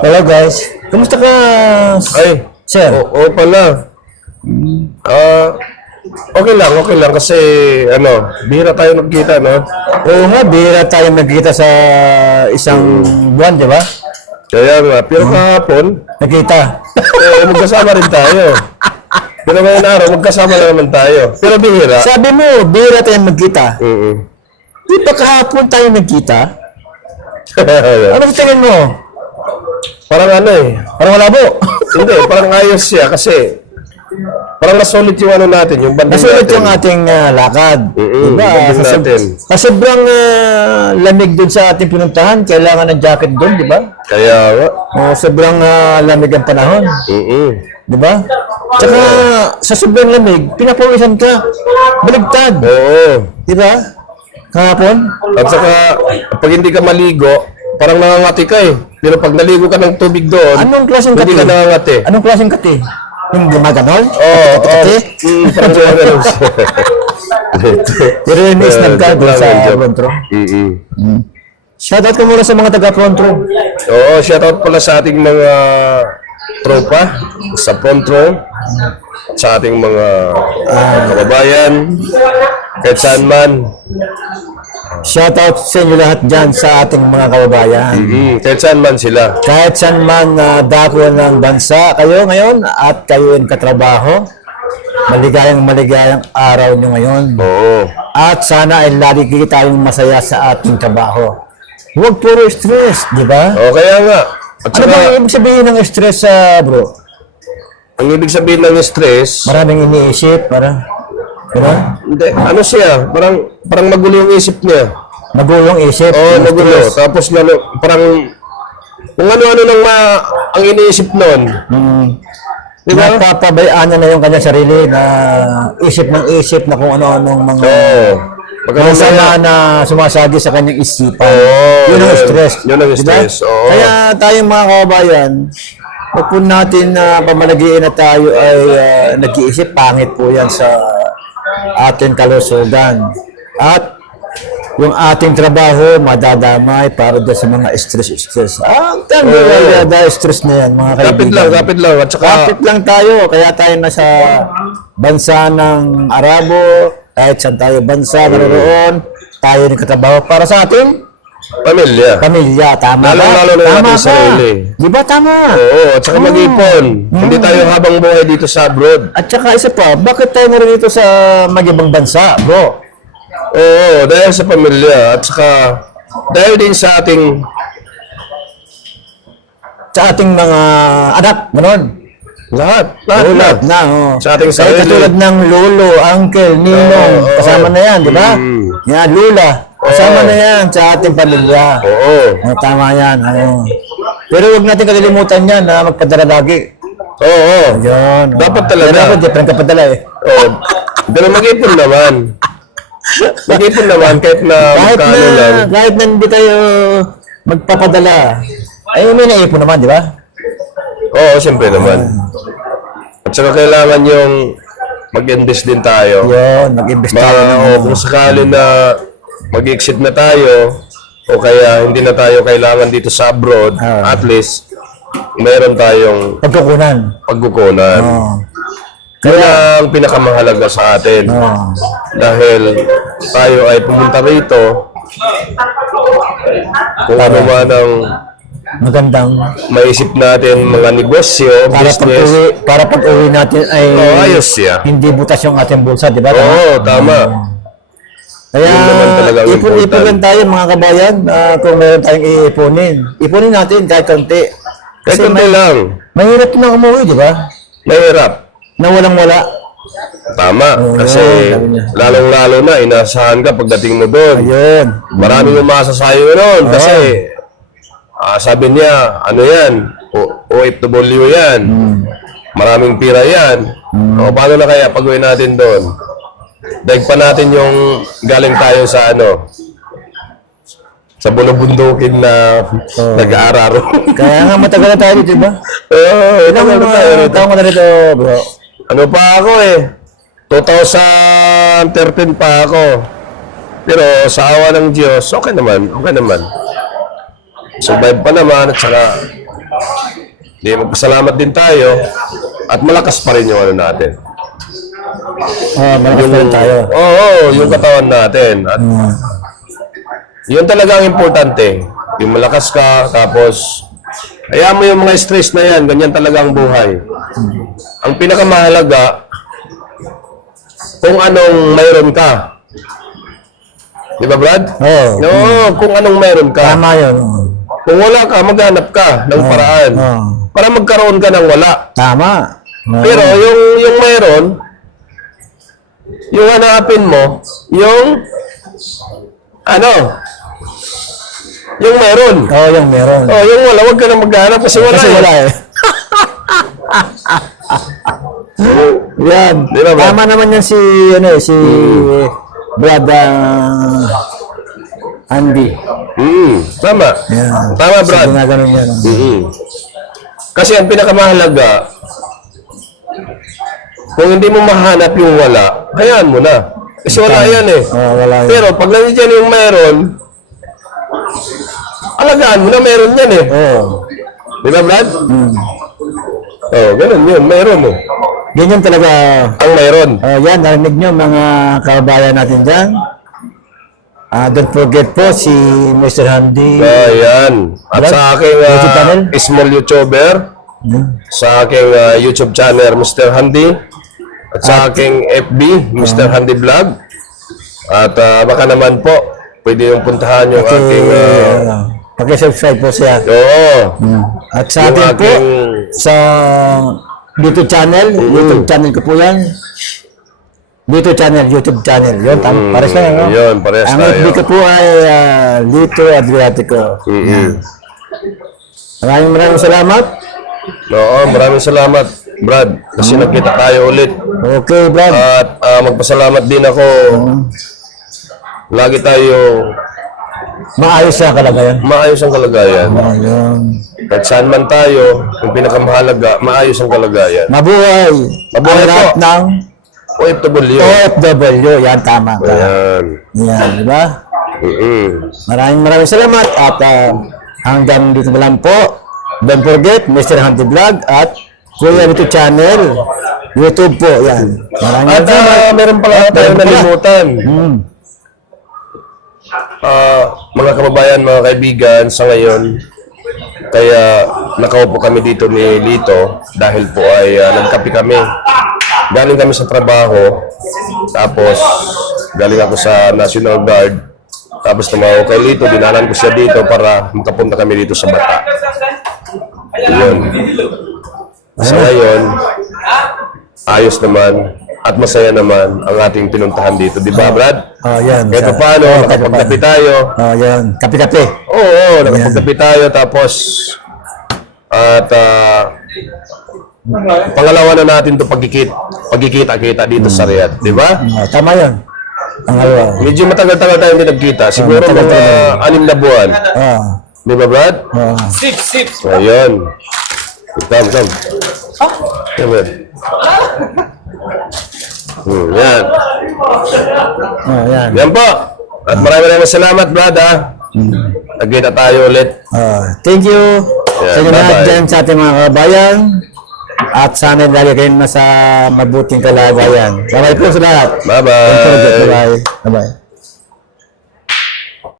Hello guys. Kumusta ka, Ay, sir? oo pala. Ah, okay lang kasi bihira tayo nagkita, no? Oo nga, bihira tayo nagkita sa isang buwan, di ba? Kaya nga, pero kahapon, Nakita. magkasama rin tayo. Pero ngayon araw, magkasama na naman tayo. Pero bihira. Sabi mo, bihira tayo magkita. Mm. Di ba kahapon tayo nagkita? Ano sa tingin mo? Parang Parang malabo. hindi, parang ayos siya kasi parang nasulit yung natin, yung banding Nasulit natin. yung ating lakad. Diba? Banding natin. Sa sobrang lamig dun sa ating pinuntahan, kailangan ng jacket dun, di ba? Kaya nga. Sobrang lamig ang panahon. Mm. Di ba? Tsaka sa sobrang lamig, pinapawisan ka. Baligtad. Oo. Di ba? Kahapon? At saka, pag hindi ka maligo, parang nangangati ka eh. Pero pag naligo ka ng tubig doon, Anong klaseng hindi kati? ka nangangati. Anong klaseng kati? Yung gumaganon? Oo, Kati? parang gumagano'n siya. Pero yung nag-guard sa Frontro. Shoutout ko muna sa mga taga-Frontro. Oo, shoutout pala sa ating mga tropa sa Frontro, sa ating mga kababayan, kahit saan man. Shoutout sa inyo lahat dyan sa ating mga kababayan. Kahit saan man sila. Kahit saan man dako ng bansa kayo ngayon at kayo yung katrabaho, maligayang araw nyo ngayon. Oo. At sana ay lagi tayong masaya sa ating trabaho. Huwag puro stress, di ba? O, kaya nga. At Ano ba saka, ibig sabihin ng stress, bro? ang ibig sabihin ng stress, Maraming iniisip, parang, di ba? hindi, siya, parang magulo yung isip niya. Magulong isip. Oo, yung magulo. stress. Tapos parang, kung ano-ano nang ang iniisip nun. Di ba? Napapabayaan niya na yung kanyang sarili na isip ng isip na kung ano-anong mga Oo. mga sama na sumasagi sa kanyang isipan. Oo, Yun ang yun. stress. Yun ang Diba? stress, oo. Kaya tayong mga kababayan, huwag po natin na pamalagiin na tayo ay nag-iisip. Pangit po yan sa ating kalusugan. At yung ating trabaho, madadamay para doon sa mga stress. Ang dahil stress na yan, mga kaibigan. Kapit lang. At saka, Kapit lang tayo, kaya tayo nasa bansa ng Arabo, kahit saan tayo bansa naroon, tayo rin katrabaho para sa ating pamilya. tama ba? Lalo na Tama natin ka. sarili. Di ba tama? Oo, at saka mag-ipon. Hindi tayo habang buhay dito sa abroad. At saka isa pa, bakit tayo naroon dito sa mag-ibang bansa, bro? Oo, dahil sa pamilya. At saka, dahil din sa ating mga anak, gano'n. lahat. Oo, lahat na. Sa ating Kaya sarili. katulad ng lolo, uncle, ninong, Oo, kasama na yan, di ba? Mm. Yan, lula, kasama na yan sa ating pamilya. Oo. Tama yan. Pero huwag natin kalilimutan yan na magpadala lagi. Oo. Yun. Dapat talaga. Pero ako, di pa nagkapadala eh. Oo. Pero mag-ipon naman. Mag-ipon naman kahit na magkano lang. Kahit na hindi tayo magpapadala, ay may naipon naman, di ba? Oo, siyempre naman. At saka kailangan yung mag-invest din tayo. Yun, mag-invest tayo ng Kung sakali na mag-exit na tayo o kaya hindi na tayo kailangan dito sa abroad, at least meron tayong pagkukunan. pagkukunan. Yun ang pinakamahalaga sa atin. Dahil tayo ay pumunta rito, kung ano man ang Magandang maisip natin mga negosyo, business. para pag-uwi natin ay Ayos siya. hindi butas yung ating bulsa, di ba? Oo, tama. Kaya Yun naman talaga ang ipon important. lang tayo mga kabayan kung meron tayong iipunin. Ipunin natin kahit konti. Kahit konti lang. Mahirap na umuwi, di ba? Mahirap. Na walang-wala. Tama. Kasi sabi niya. lalong-lalo na, inasahan ka pagdating mo doon. Ayun. Maraming umasasayo noon kasi sabi niya, ano yan, OFW yan. Maraming pira yan. O paano na kaya pag-uwi natin doon? Daig pa natin yung galing tayo sa sa bulubundukin na nag-aararo. Kaya nga matagal na tayo dito, di ba? Oo, Ilang tayo rito. taong ka na rito, bro? Ano pa ako 2013 pa ako. Pero sa awa ng Diyos, okay naman. Survive pa naman at saka Di magpasalamat din tayo at malakas pa rin yung ano natin. Malakas pa rin tayo. Oo, yung katawan natin. At yun talaga ang importante. Yung malakas ka, tapos hayaan mo yung mga stress na yan, ganyan talaga ang buhay. Ang pinakamahalaga, kung anong mayroon ka. Di ba, Brad? Oo. Oo, kung anong mayroon ka. Tama yun. Kung wala ka, maghanap ka ng paraan. Para magkaroon ka ng wala. Tama. Pero yung mayroon, yung hanapin mo, yung yung mayroon. Yung meron. Yung wala, wag ka na maghanap kasi wala. Kasi wala eh. Yan. Di ba, Brad? Tama naman yan si Brad Andy. Tama. Yan. Tama, Brad. Sige nga ganun yan. Kasi ang pinakamahalaga, kung hindi mo mahanap yung wala, hayaan mo na. Kasi wala yan eh. Wala yan. Pero pag nandiyan yung meron, alagaan mo na meron yan eh. Di ba, Brad? Ganun yun. Meron eh. Ganyan talaga. Ang meron. Yan, narinig nyo mga kababayan natin dyan. Don't forget po si Mr. Handy. Yan. At Brad, sa aking YouTube channel? small YouTuber, sa aking YouTube channel, Mr. Handy. At sa aking FB, Mr. Handy Vlog. At baka naman po, pwede yung puntahan yung aking... Pag-subscribe po siya. Oo. At sa Yung atin po, aking- sa YouTube channel, YouTube channel ko po yan. YouTube channel. Yun, pares na yan. Yun, parehas Ang tayo. FB ko po ay Lito Adriatico. Maraming salamat. Oo, maraming salamat, Brad. Kasi nakita tayo ulit. Okay, Brad. At magpasalamat din ako. Lagi tayo Maayos na kalagayan. maayos ang kalagayan. Ayun. Kahit saan man tayo, yung pinakamahalaga, maayos ang kalagayan. Mabuhay. Mabuhay Ang lahat po. ng OFW. OFW. Yan, tama ka. Ayan. Yan, di ba? Maraming salamat at hanggang dito na lang po. Don't forget, Mr. Handy Vlog at Kuya Lito Channel. YouTube po, yan. Maraming At salamat. meron pala tayong nalimutan. Mga kababayan, mga kaibigan, sa ngayon, kaya nakaupo kami dito ni Lito dahil po ay nagkape kami. Galing kami sa trabaho, tapos galing ako sa National Guard, tapos tumawag kay Lito, dinalan ko siya dito para makapunta kami dito sa Bata. Yun. Sa ngayon, ayos naman at masaya naman ang ating pinuntahan dito. Di ba, Brad? Yan. Kahit pa paano, nakapagkape tayo. Yan. Kape-kape. Oo, nakapagkape tayo. Tapos, at pangalawa na natin ito pagkikita-kita dito sa Riyadh. Di ba? Tama yan. Ang halawa. Medyo matagal-tagal tayo hindi nagkita. Siguro mga 6 na buwan. Di ba, Brad? Sip. Ayun. Come. Yan, Brad. Yan. Yan. Yan po. At maraming salamat, Brad, ha. Nagkita tayo ulit. Thank you sa inyo lahat bye-bye. dyan sa ating mga kababayan. At sana lagi kayong nasa mabuting kalagayan. Bye-bye po sa lahat. Bye-bye. Bye-bye. Bye-bye.